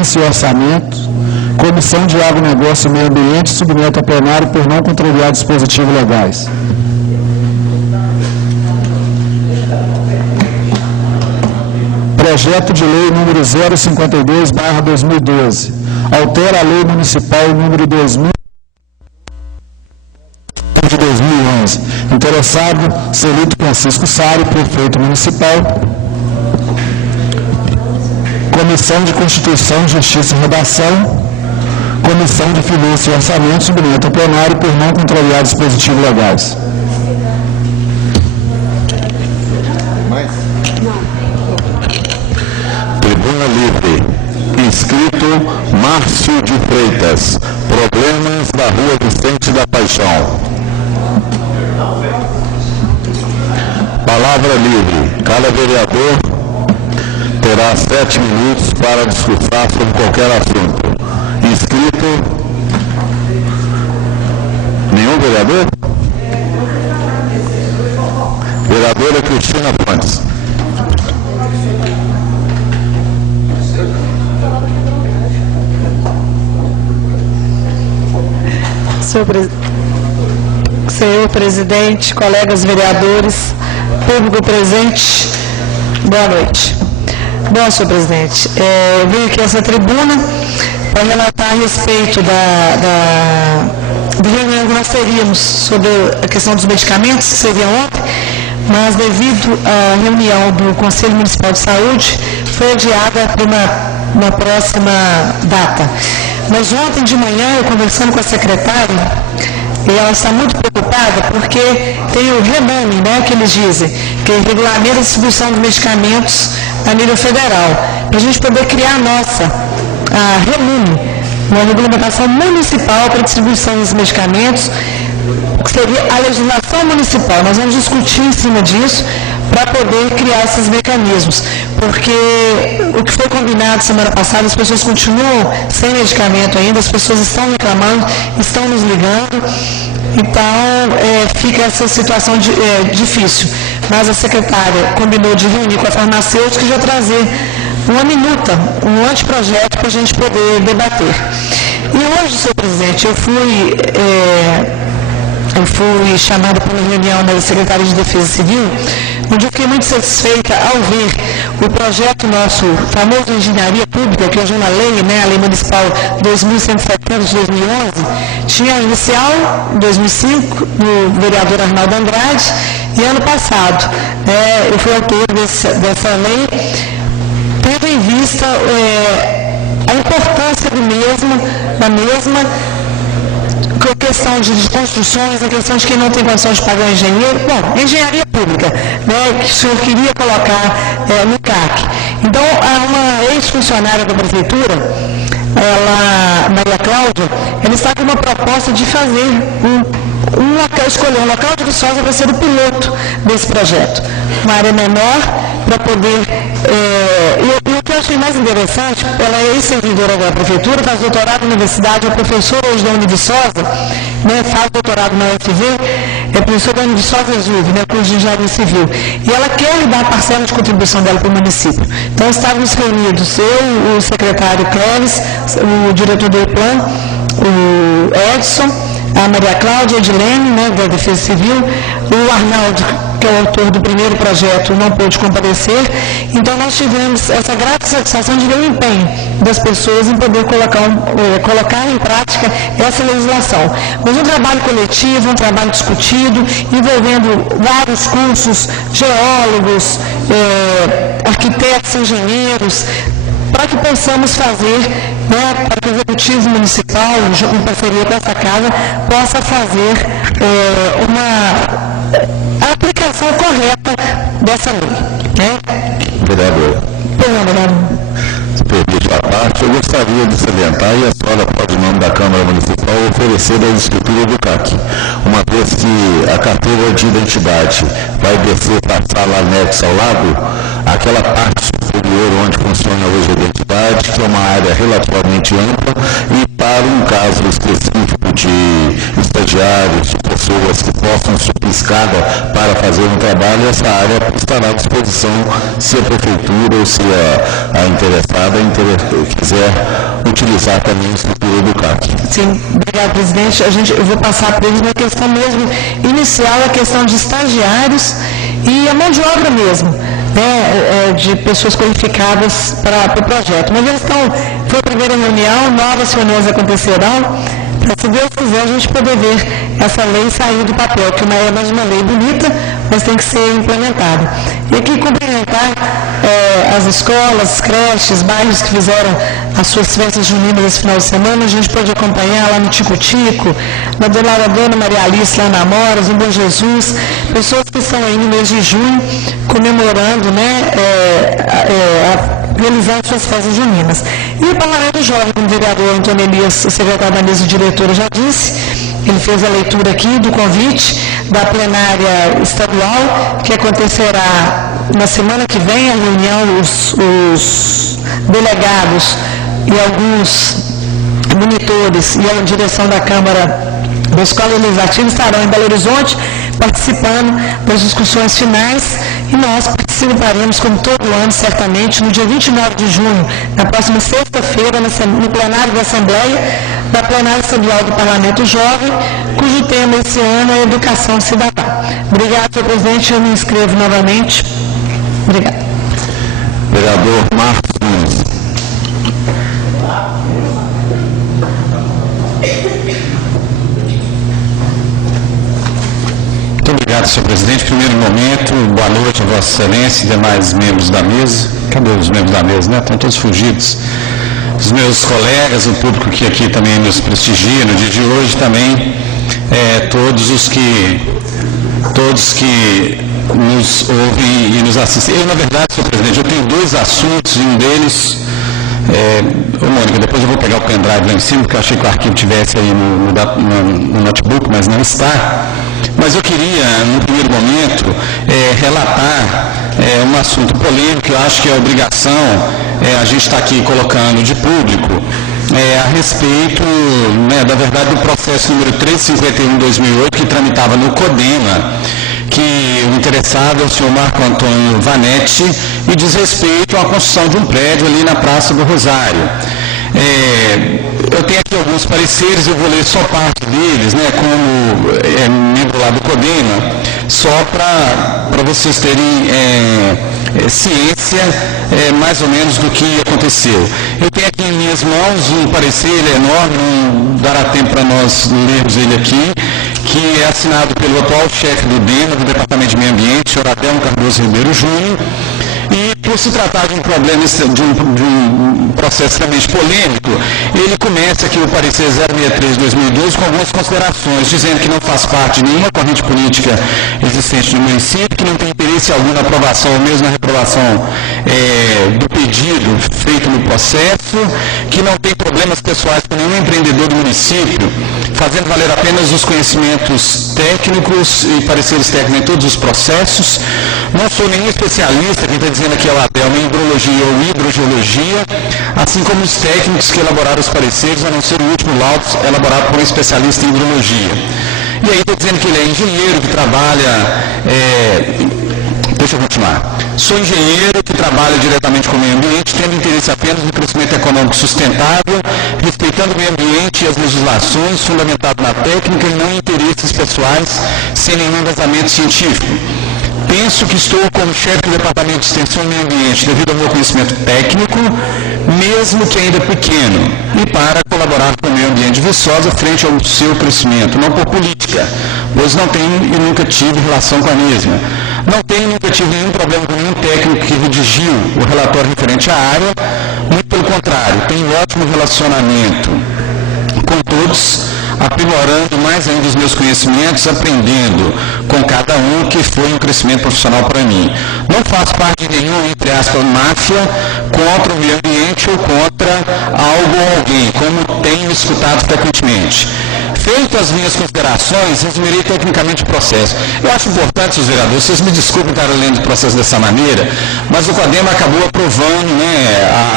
Finanças e Orçamento, Comissão de Agronegócio e Meio Ambiente, submete a plenário por não contrariar dispositivos legais. Projeto de Lei número 052/2012, altera a Lei Municipal número 2000 de 2011. Interessado, Celito Francisco Sari, Prefeito Municipal. Comissão de Constituição, Justiça e Redação, Comissão de Finanças e Orçamento, submete ao plenário por não contrariar dispositivos legais. Tribuna Livre. Inscrito Márcio de Freitas. Problemas da Rua Vicente da Paixão. Palavra livre. Cada vereador terá 7 minutos para discursar sobre qualquer assunto. Inscrito? Nenhum vereador? Vereadora Cristina Pontes. Senhor presidente, colegas vereadores, público presente, boa noite. Bom, senhor presidente, eu vim aqui a essa tribuna para relatar a respeito da reunião que nós teríamos sobre a questão dos medicamentos, que seria ontem, mas devido à reunião do Conselho Municipal de Saúde, foi adiada para uma próxima data. Mas ontem de manhã, eu conversando com a secretária, e ela está muito preocupada porque tem o REMAME, né, que eles dizem, que regulamenta a distribuição de medicamentos a nível federal, para a gente poder criar a REMUME, uma regulamentação municipal para a distribuição dos medicamentos, que seria a legislação municipal. Nós vamos discutir em cima disso para poder criar esses mecanismos, porque o que foi combinado semana passada, as pessoas continuam sem medicamento ainda, as pessoas estão reclamando, estão nos ligando, então fica essa situação difícil. Mas a secretária combinou de reunir com a farmacêutica e já trazer uma minuta, um anteprojeto para a gente poder debater. E hoje, senhor presidente, eu fui chamada para uma reunião da Secretaria de Defesa Civil, onde eu fiquei muito satisfeita ao ver o projeto nosso, famoso de engenharia pública, que hoje é uma lei, né, a Lei Municipal 2170 de 2011, tinha a inicial, em 2005, no vereador Arnaldo Andrade, e ano passado, eu fui autor dessa lei, tendo em vista a importância da mesma, a questão de construções, a questão de quem não tem condição de pagar um engenheiro. Bom, engenharia pública, né, que o senhor queria colocar no CAC. Então, uma ex-funcionária da prefeitura, Maria Cláudia, ela está com uma proposta de fazer escolher um local de Viçosa para ser o piloto desse projeto. Uma área menor para poder... E o que eu achei mais interessante, ela é ex-servidora da prefeitura, faz doutorado na universidade, é professora hoje da Univiçosa, né, faz doutorado na UFV, é professora da Univiçosa Exuve, né, curso de engenharia civil. E ela quer dar parcela de contribuição dela para o município. Então, estávamos reunidos, eu, o secretário Cléris, o diretor do EPLAN, o Edson, a Maria Cláudia, a Edilene, né, da Defesa Civil, o Arnaldo, que é o autor do primeiro projeto, não pôde comparecer. Então, nós tivemos essa grata satisfação de ver o empenho das pessoas em poder colocar em prática essa legislação. Mas um trabalho coletivo, um trabalho discutido, envolvendo vários cursos, geólogos, arquitetos, engenheiros, para que possamos fazer, né, para que o Executivo Municipal, em parceria com essa casa, possa fazer a aplicação correta dessa lei. Né? Vereador. Se permite a parte, eu gostaria de salientar, e a senhora pode, em nome da Câmara Municipal, oferecer a escritura do CAC, uma vez que a carteira de identidade vai descer para a sala anexa ao lado, aquela parte superior onde funciona hoje a identidade, que é uma área relativamente ampla, e para claro, um caso específico de estagiários, de pessoas que possam subir escada para fazer um trabalho, essa área estará à disposição se a prefeitura ou se a interessada quiser utilizar também a estrutura do CAC. Sim, obrigado, presidente. Eu vou passar para eles uma questão mesmo inicial, a questão de estagiários e a mão de obra mesmo, né, de pessoas qualificadas para o projeto. Mas eles foi a primeira reunião, novas reuniões acontecerão, para, se Deus quiser, a gente poder ver essa lei sair do papel, que é mais uma lei bonita, mas tem que ser implementada. E aqui cumprimentar as escolas, creches, bairros que fizeram as suas festas juninas esse final de semana. A gente pode acompanhar lá no Tico-Tico, na Dona Maria Alice, lá na Amoras, no Bom Jesus, pessoas que estão aí no mês de junho comemorando, né, realizando suas festas juninas. E o Parlamento Jovem, como o vereador Antônio Elias, o secretário da mesa diretora, já disse, ele fez a leitura aqui do convite da plenária estadual, que acontecerá na semana que vem, a reunião, os delegados e alguns monitores e a direção da Câmara da Escola Legislativa estarão em Belo Horizonte participando das discussões finais, e nós participaremos, como todo ano, certamente, no dia 29 de junho, na próxima sexta-feira, no plenário da Assembleia, da plenária estadual do Parlamento Jovem, cujo tema esse ano é Educação Cidadã. Obrigado, senhor presidente. Eu me inscrevo novamente. Obrigado. Vereador Marcos Nunes. Muito obrigado, senhor presidente. Primeiro momento, boa noite a Vossa Excelência e demais membros da mesa. Cadê os membros da mesa, né? Estão todos fugidos. Os meus colegas, o público que aqui também nos prestigia no dia de hoje também, todos que nos ouvem e nos assistem. Eu, na verdade, senhor presidente, eu tenho dois assuntos, e um deles, Mônica, depois eu vou pegar o pendrive lá em cima, porque eu achei que o arquivo tivesse aí no notebook, mas não está. Mas eu queria, no primeiro momento, relatar um assunto polêmico, que eu acho que é obrigação a gente está aqui colocando de público, a respeito, da verdade, do processo número 351/2008, que tramitava no CODEMA, que o interessado é o senhor Marco Antônio Vanetti, e diz respeito à construção de um prédio ali na Praça do Rosário. Eu tenho aqui alguns pareceres, eu vou ler só parte deles, como membro lá do CODEMA, só para vocês terem ciência mais ou menos do que aconteceu. Eu tenho aqui em minhas mãos um parecer, ele é enorme, não dará tempo para nós lermos ele aqui, que é assinado pelo atual chefe do DEMA, do Departamento de Meio Ambiente, senhor Adelmo Cardoso Ribeiro Júnior, e por se tratar de um problema, de um processo extremamente polêmico, ele começa aqui o parecer 063/2012 com algumas considerações, dizendo que não faz parte de nenhuma corrente política existente no município, que não tem interesse algum na aprovação ou mesmo na reprovação do pedido feito no processo, que não tem problemas pessoais com nenhum empreendedor do município, fazendo valer apenas os conhecimentos técnicos e pareceres técnicos em todos os processos. Não sou nenhum especialista, quem está dizendo aqui é o Adelmo, em hidrologia ou hidrogeologia, assim como os técnicos que elaboraram os pareceres, a não ser o último laudo elaborado por um especialista em hidrologia. E aí está dizendo que ele é engenheiro, que trabalha... Deixa eu continuar. Sou engenheiro que trabalha diretamente com o meio ambiente, tendo interesse apenas no crescimento econômico sustentável, respeitando o meio ambiente e as legislações, fundamentado na técnica e não em interesses pessoais, sem nenhum embasamento científico. Penso que estou como chefe do Departamento de Extensão e Meio Ambiente devido ao meu conhecimento técnico, mesmo que ainda pequeno, e para colaborar com o meio ambiente de Viçosa frente ao seu crescimento, não por política, pois não tenho e nunca tive relação com a mesma. Não tenho e nunca tive nenhum problema com nenhum técnico que redigiu o relatório referente à área, muito pelo contrário, tenho ótimo relacionamento com todos, aprimorando mais ainda os meus conhecimentos, aprendendo com cada um, que foi um crescimento profissional para mim. Não faço parte de nenhum, entre aspas, máfia contra o meio ambiente ou contra algo ou alguém, como tenho escutado frequentemente. Feitas as minhas considerações, resumirei tecnicamente o processo. Eu acho importante, senhores vereadores, vocês me desculpem estar lendo o processo dessa maneira, mas o CODEMA acabou aprovando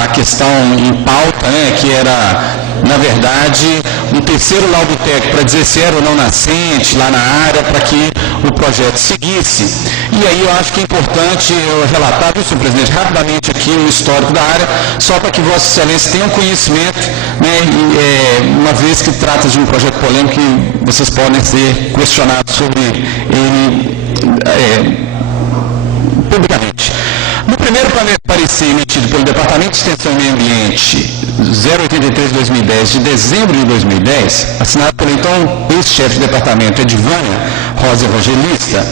a questão em pauta, que era na verdade, um terceiro laudo técnico para dizer se era ou não nascente lá na área, para que o projeto seguisse. E aí eu acho que é importante eu relatar, viu, senhor presidente, rapidamente aqui o histórico da área, só para que Vossa Excelência tenha um conhecimento, né, uma vez que trata de um projeto polêmico que vocês podem ser questionados sobre ele publicamente. No primeiro parecer emitido pelo Departamento de Extensão e Meio Ambiente 083/2010, de dezembro de 2010, assinado pelo então ex-chefe do departamento, Edivânia Rosa Evangelista,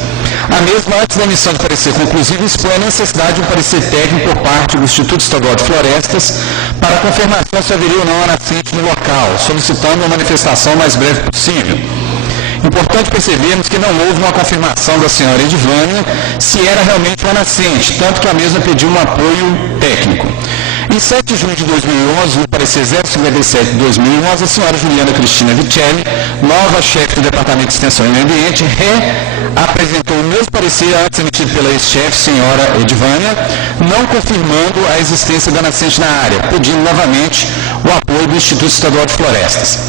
a mesma, antes da emissão de parecer conclusivo, expõe a necessidade de um parecer técnico por parte do Instituto Estadual de Florestas para confirmação se haveria ou não a nascente no local, solicitando uma manifestação o mais breve possível. Importante percebermos que não houve uma confirmação da senhora Edivânia se era realmente uma nascente, tanto que a mesma pediu um apoio técnico. Em 7 de junho de 2011, no parecer 057 de 2011, a senhora Juliana Cristina Vicelli, nova chefe do Departamento de Extensão e Meio Ambiente, apresentou o mesmo parecer antes emitido pela ex-chefe, senhora Edivânia, não confirmando a existência da nascente na área, pedindo novamente o apoio do Instituto Estadual de Florestas.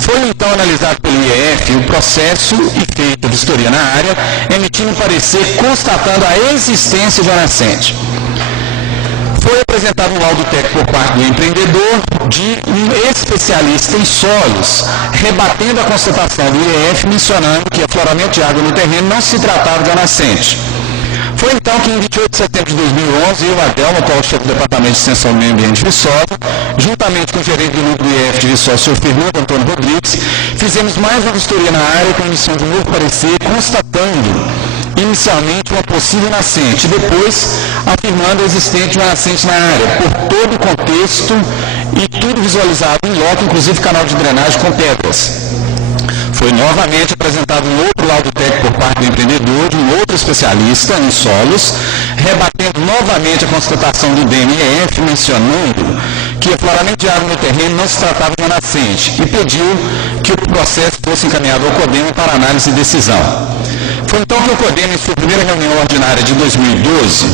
Foi então analisado pelo IEF o processo e feita a vistoria na área, emitindo um parecer constatando a existência de uma nascente. Foi apresentado um laudo técnico por parte do empreendedor de um especialista em solos, rebatendo a constatação do IEF, mencionando que afloramento de água no terreno não se tratava de uma nascente. Foi então que, em 28 de setembro de 2011, eu, Adelmo, atual chefe do Departamento de Extensão do Meio Ambiente de Viçosa, juntamente com o gerente do núcleo do IEF de Viçosa, o senhor Fernando Antônio Rodrigues, fizemos mais uma vistoria na área com a emissão de um novo parecer, constatando inicialmente uma possível nascente, e depois afirmando a existência de uma nascente na área, por todo o contexto e tudo visualizado em loco, inclusive canal de drenagem com pedras. Foi novamente apresentado um outro laudo técnico por parte do empreendedor, de um outro especialista em solos, rebatendo novamente a constatação do DNEF, mencionando que o afloramento de água no terreno não se tratava de uma nascente, e pediu que o processo fosse encaminhado ao CODEMA para análise e decisão. Foi então que o CODEMA, em sua primeira reunião ordinária de 2012,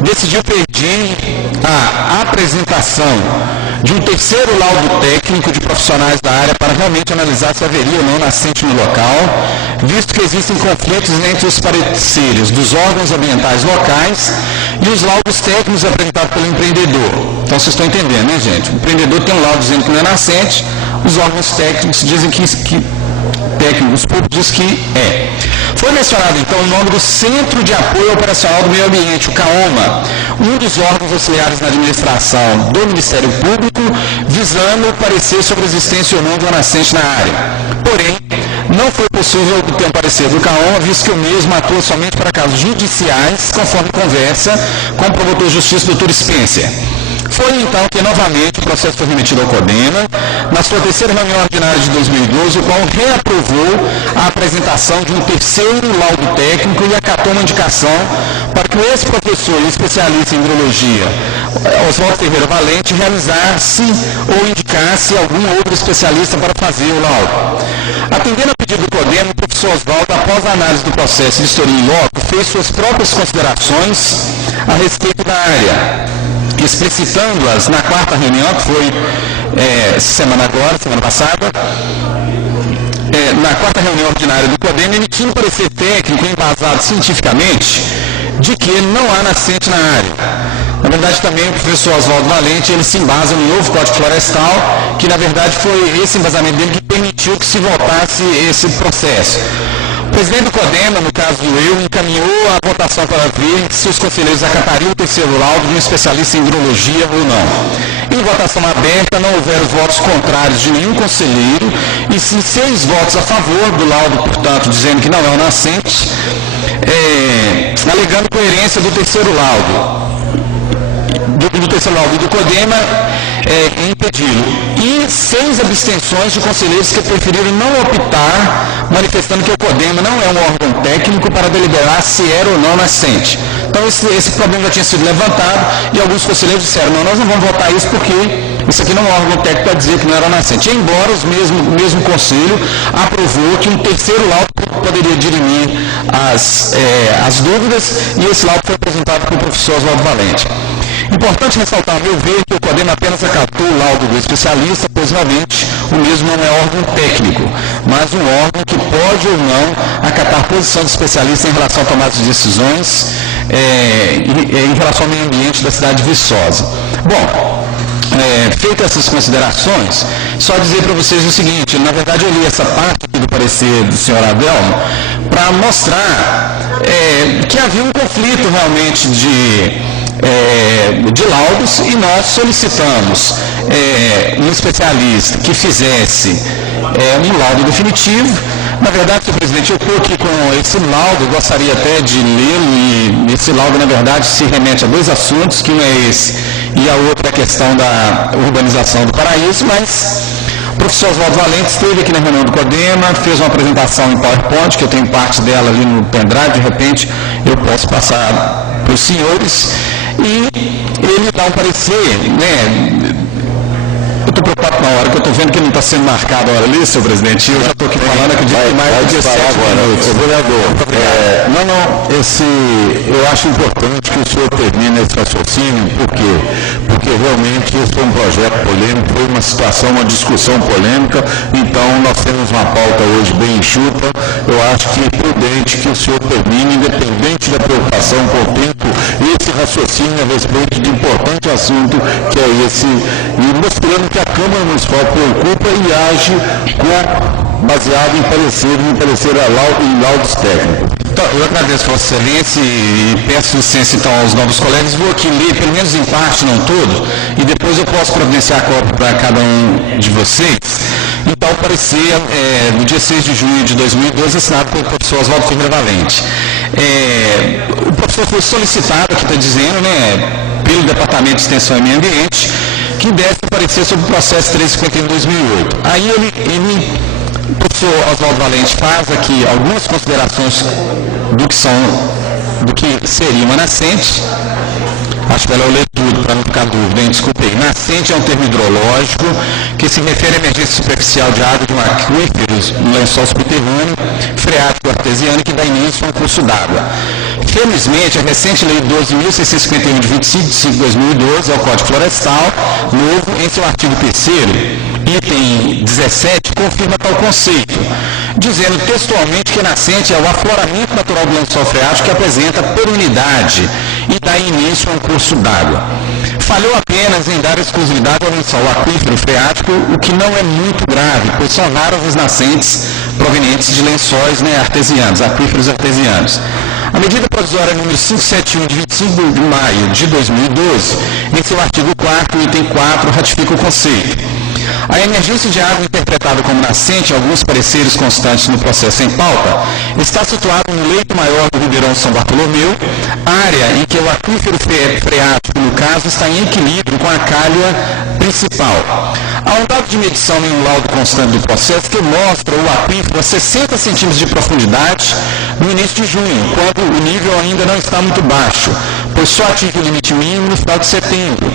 decidiu pedir a apresentação de um terceiro laudo técnico de profissionais da área para realmente analisar se haveria ou não nascente no local, visto que existem conflitos entre os pareceres dos órgãos ambientais locais e os laudos técnicos apresentados pelo empreendedor. Então vocês estão entendendo, né, gente? O empreendedor tem um laudo dizendo que não é nascente, os órgãos técnicos dizem que técnicos públicos que é. Foi mencionado então o nome do Centro de Apoio Operacional do Meio Ambiente, o CAOMA, um dos órgãos auxiliares na administração do Ministério Público, visando parecer sobre a existência ou não de uma nascente na área. Porém, não foi possível obter um parecer do CAOMA, visto que o mesmo atua somente para casos judiciais, conforme conversa com o promotor de justiça, Dr. Spencer. Foi então que novamente o processo foi remetido ao CODEMA, na sua terceira reunião ordinária de 2012, o qual reaprovou a apresentação de um terceiro laudo técnico e acatou uma indicação para que o ex-professor e especialista em hidrologia, Oswaldo Ferreira Valente, realizasse ou indicasse algum outro especialista para fazer o laudo. Atendendo a pedido do CODEMA, o professor Oswaldo, após a análise do processo de vistoria em loco, fez suas próprias considerações a respeito da área, explicitando-as na quarta reunião, que foi semana passada, na quarta reunião ordinária do CODEMA, emitindo parecer técnico embasado cientificamente de que não há nascente na área. Na verdade, também o professor Oswaldo Valente, ele se embasa no novo Código Florestal, que na verdade foi esse embasamento dele que permitiu que se votasse esse processo. O presidente do CODEMA, no caso eu, encaminhou a votação para ver se os conselheiros acatariam o terceiro laudo de um especialista em hidrologia ou não. Em votação aberta, não houveram votos contrários de nenhum conselheiro, e sim 6 votos a favor do laudo, portanto, dizendo que não é um nascente, alegando coerência do terceiro laudo. Do terceiro laudo do CODEMA, impedi-lo. E 6 abstenções de conselheiros que preferiram não optar, manifestando que o CODEMA não é um órgão técnico para deliberar se era ou não nascente. Então esse problema já tinha sido levantado e alguns conselheiros disseram, não, nós não vamos votar isso porque isso aqui não é um órgão técnico para dizer que não era nascente. Embora o mesmo conselho aprovou que um terceiro laudo poderia dirimir as dúvidas, e esse laudo foi apresentado pelo professor Oswaldo Valente. Importante ressaltar, ao meu ver, que o CODEMA apenas acatou o laudo do especialista, pois realmente o mesmo não é órgão técnico, mas um órgão que pode ou não acatar a posição do especialista em relação à tomada de decisões em relação ao meio ambiente da cidade de Viçosa. Bom, feitas essas considerações, só dizer para vocês o seguinte: na verdade eu li essa parte aqui do parecer do senhor Adelmo para mostrar que havia um conflito realmente de laudos, e nós solicitamos um especialista que fizesse um laudo definitivo. Na verdade, senhor presidente, eu estou aqui com esse laudo, gostaria até de lê-lo, e esse laudo, na verdade, se remete a dois assuntos, que um é esse e a outra é a questão da urbanização do Paraíso, mas o professor Oswaldo Valente esteve aqui na reunião do CODEMA, fez uma apresentação em PowerPoint, que eu tenho parte dela ali no pendrive, de repente eu posso passar para os senhores, e ele dá um parecer, eu estou preocupado na hora, que eu estou vendo que não está sendo marcado a hora ali, senhor presidente, e eu já estou aqui falando, acredito que mais de 17 minutos. Vereador, eu acho importante que o senhor termine esse raciocínio, por quê? Porque realmente esse foi um projeto polêmico, foi uma situação, uma discussão polêmica, então nós temos uma pauta hoje bem enxuta. Eu acho que é prudente que o senhor termine, independente da preocupação com o tempo, esse raciocínio a respeito de importante assunto que é esse, e mostrando que a Câmara Municipal preocupa e age baseado em parecer em laudos técnicos. Então, eu agradeço a Vossa Excelência e peço licença então aos novos colegas. Vou aqui ler, pelo menos em parte, não todo, e depois eu posso providenciar a cópia para cada um de vocês. Então, o parecer no dia 6 de junho de 2012, assinado pelo professor Oswaldo Ferreira Valente. O professor foi solicitado, aqui está dizendo, pelo Departamento de Extensão e Meio Ambiente, que desse parecer sobre o processo 351 de 2008. Aí o professor Oswaldo Valente faz aqui algumas considerações do que seria uma nascente. Acho melhor eu ler tudo para não ficar dúvida, desculpe aí. Nascente é um termo hidrológico que se refere à emergência superficial de água de um aquífero, um lençol subterrâneo, freático artesiano, que dá início a um curso d'água. Felizmente, a recente Lei 12.651 de 25 de 5 de 2012, é o Código Florestal, novo, em seu artigo 3º, item 17, confirma tal conceito, dizendo textualmente que a nascente é o afloramento natural do lençol freático que apresenta perenidade e dá início a um curso d'água. Falhou apenas em dar exclusividade ao lençol aquífero freático, o que não é muito grave, pois são raras as nascentes provenientes de lençóis artesianos, aquíferos artesianos. A medida provisória número 571 de 25 de maio de 2012, em seu artigo 4º, item 4, ratifica o conceito. A emergência de água interpretada como nascente, alguns pareceres constantes no processo em pauta, está situada no leito maior do Ribeirão São Bartolomeu, área em que o aquífero freático, no caso, está em equilíbrio com a calha principal. Há um dado de medição em um laudo constante do processo que mostra o aquífero a 60 centímetros de profundidade no início de junho, quando o nível ainda não está muito baixo, pois só atinge o limite mínimo no final de setembro,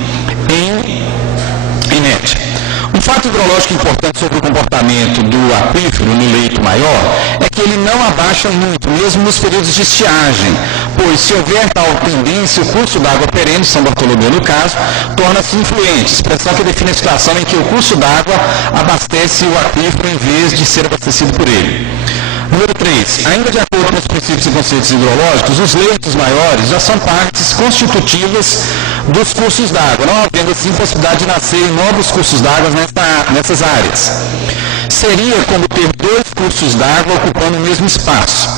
em média. Um fato hidrológico importante sobre o comportamento do aquífero no leito maior é que ele não abaixa muito, mesmo nos períodos de estiagem, pois se houver tal tendência, o curso d'água perene, São Bartolomeu no caso, torna-se influente, expressão que define a situação em que o curso d'água abastece o aquífero em vez de ser abastecido por ele. Número 3. Ainda de acordo com os princípios e conceitos hidrológicos, os leitos maiores já são partes constitutivas dos cursos d'água, não havendo assim possibilidade de nascerem novos cursos d'água nessas áreas. Seria como ter dois cursos d'água ocupando o mesmo espaço.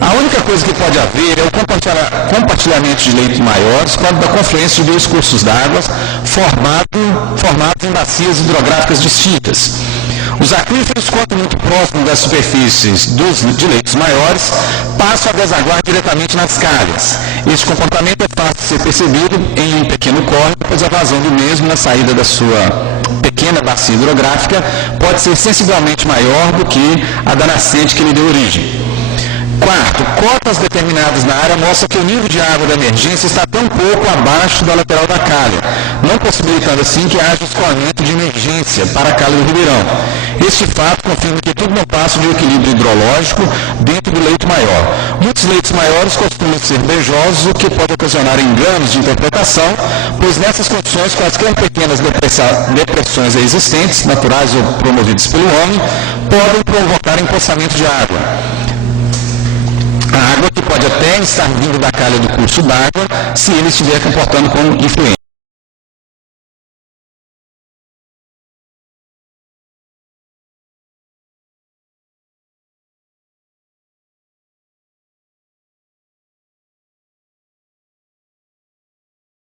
A única coisa que pode haver é o compartilhamento de leitos maiores quando da confluência de dois cursos d'água formados em bacias hidrográficas distintas. Os aquíferos, quanto muito próximos das superfícies de leitos maiores, passam a desaguar diretamente nas calhas. Este comportamento é fácil de ser percebido em um pequeno córrego, pois a vazão do mesmo na saída da sua pequena bacia hidrográfica pode ser sensivelmente maior do que a da nascente que lhe deu origem. Quarto, cotas determinadas na área mostram que o nível de água da emergência está tão pouco abaixo da lateral da calha, não possibilitando assim que haja escoamento de emergência para a calha do Ribeirão. Este fato confirma que tudo não passa de um equilíbrio hidrológico dentro do leito maior. Muitos leitos maiores costumam ser brejosos, o que pode ocasionar enganos de interpretação, pois nessas condições quaisquer pequenas depressões existentes, naturais ou promovidas pelo homem, podem provocar empoçamento de água. A água que pode até estar vindo da calha do curso d'água, se ele estiver comportando como influente.